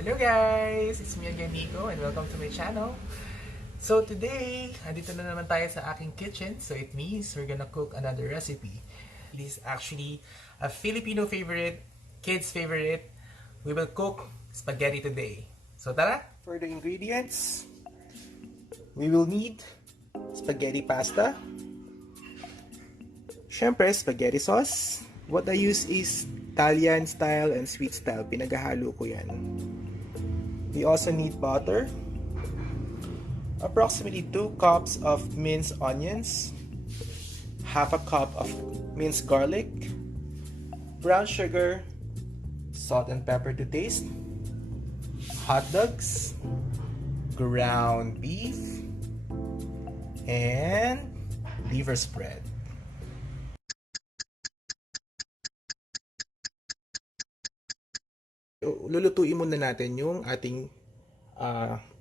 Hello guys! It's me again, Nico, and welcome to my channel. So today, andito na naman tayo sa aking kitchen. So it means we're gonna cook another recipe. This is actually a Filipino favorite, kids favorite. We will cook spaghetti today. So tara! For the ingredients, we will need spaghetti pasta. Syempre, spaghetti sauce. What I use is Italian style and sweet style. Pinaghahalo ko yan. We also need butter. Approximately 2 cups of minced onions. Half a cup of minced garlic. Brown sugar. Salt and pepper to taste. Hot dogs. Ground beef. And liver spread. Lulutuin muna natin yung ating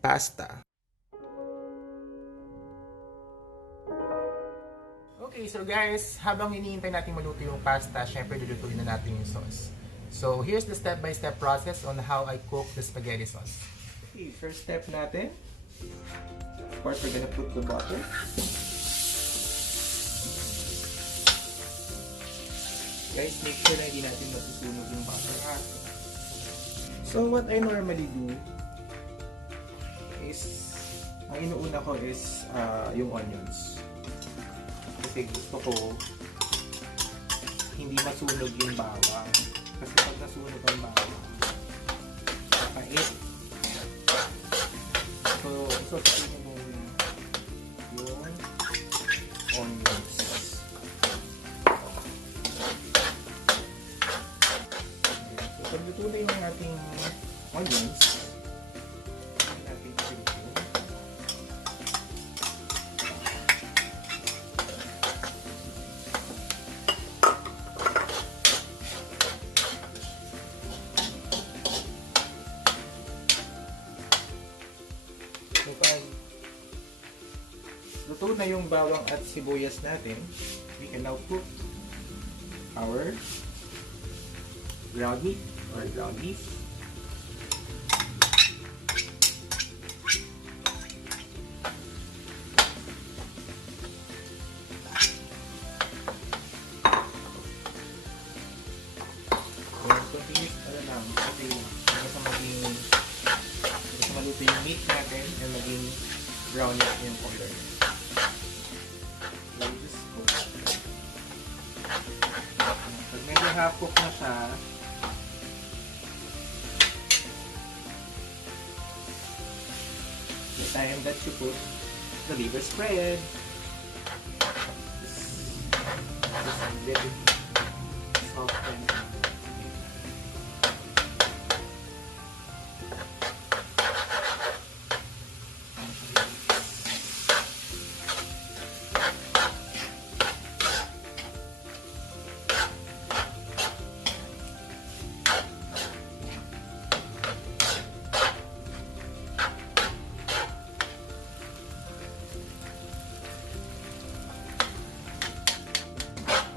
pasta. Okay, so guys, habang hinihintay natin maluto yung pasta, syempre lulutuin na natin yung sauce. So here's the step-by-step process on how I cook the spaghetti sauce. Okay, first step natin. Of course, we're gonna put the butter. Guys, make sure na hindi natin masusunog yung butter. So what I normally do is, ang inuuna ko is yung onions. Kasi gusto ko hindi masunog yung bawang. Kasi pag nasunog ang bawang, kakait. So, isasakin mo muna yung onions. So, pag luto na yung ating onions, natin ito. So, pag luto na yung bawang at sibuyas natin, we can now cook our ground meat or ground beef. And continuous lang kasi gusto maluto yung meat natin and maging brown yung color. So just cook. Pag medyo half cook na siya, the time that you put the liver spread. Just let it soften.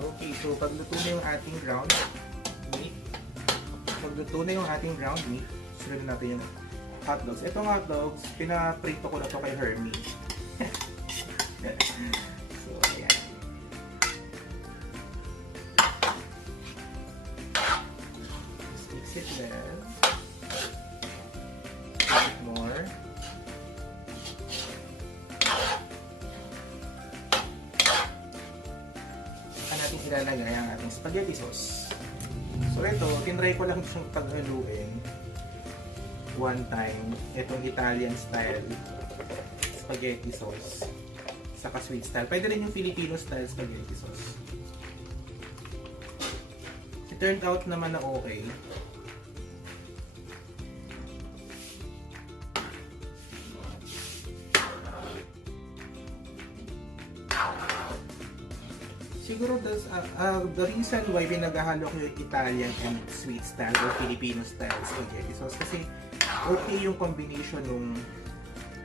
Okay, so pagluto na yung ating ground meat, sunod natin yung hotdogs. Itong hotdogs, pinaprito ko na to kay Hermie. So, ayan. Just mix it well. A bit more. Natin ilalagay ang ating spaghetti sauce. So ito, tinry ko lang siyang paghaluin one time, itong Italian style spaghetti sauce saka sweet style. Pwede rin yung Filipino style spaghetti sauce. It turned out naman na okay. Siguro the reason why pinaghahalo ko yung Italian and sweet style or Filipino style spaghetti sauce kasi okay yung combination ng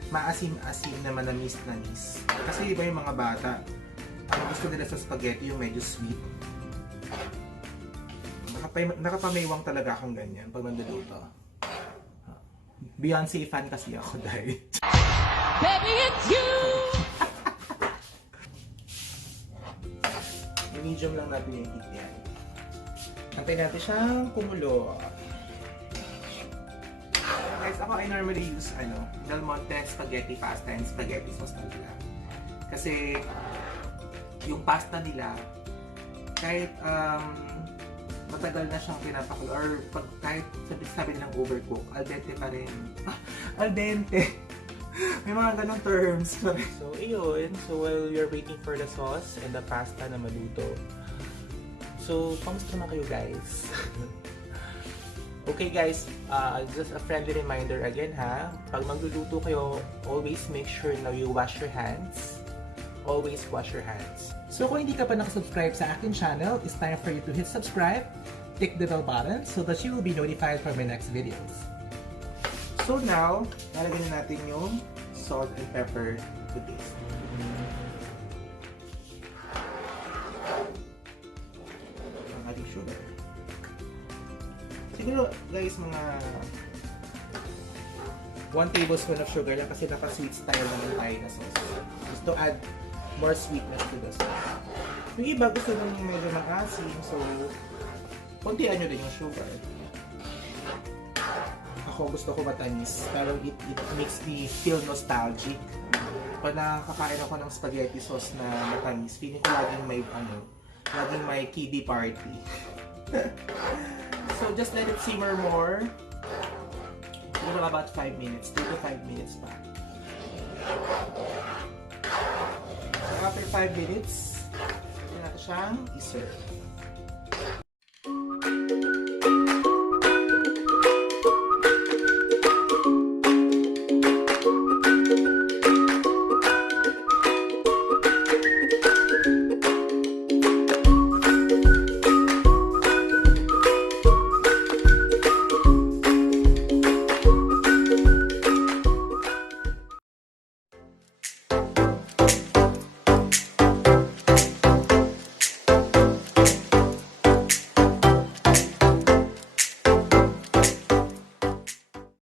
maasim-asim na manamis-namis. Kasi iba yung mga bata, ang gusto nila sa spaghetti yung medyo sweet. Nakapamaywang talaga akong ganyan pag nanduluto. Beyonce fan kasi ako dahil. Baby, it's you! Medium lang natin yung heat yan. Antayin natin siyang kumulo. Guys, ako I normally use Del Monte spaghetti pasta and spaghetti sauce talaga. Kasi yung pasta nila, kahit matagal na siyang pinapakulo or kahit sabi nilang overcook, al dente pa rin. Al dente! May mga ganong terms. So, iyon. So, while you're waiting for the sauce and the pasta na maluto. So, kamusta naman kayo guys? Okay guys, just a friendly reminder again ha. Pag magluluto kayo, always make sure na you wash your hands. Always wash your hands. So, kung hindi ka pa nakasubscribe sa akin channel, it's time for you to hit subscribe, click the bell button so that you will be notified for my next videos. So now, lalagyan na natin yung salt and pepper to taste. Ang ating sugar. Siguro guys, mga 1 tablespoon of sugar lang kasi naka-sweet style naman tayo na sauce. Just to add more sweetness to the sauce. Yung iba gusto nyo medyo maasim, so kontian nyo din yung sugar. Ako gusto ko matamis, pero it makes me feel nostalgic. Pag nakakain ako ng spaghetti sauce na matamis, feeling ko laging may kiddie party. So just let it simmer more. Siguro about 5 minutes, 3 to 5 minutes pa. So after 5 minutes, natin siyang i-serve.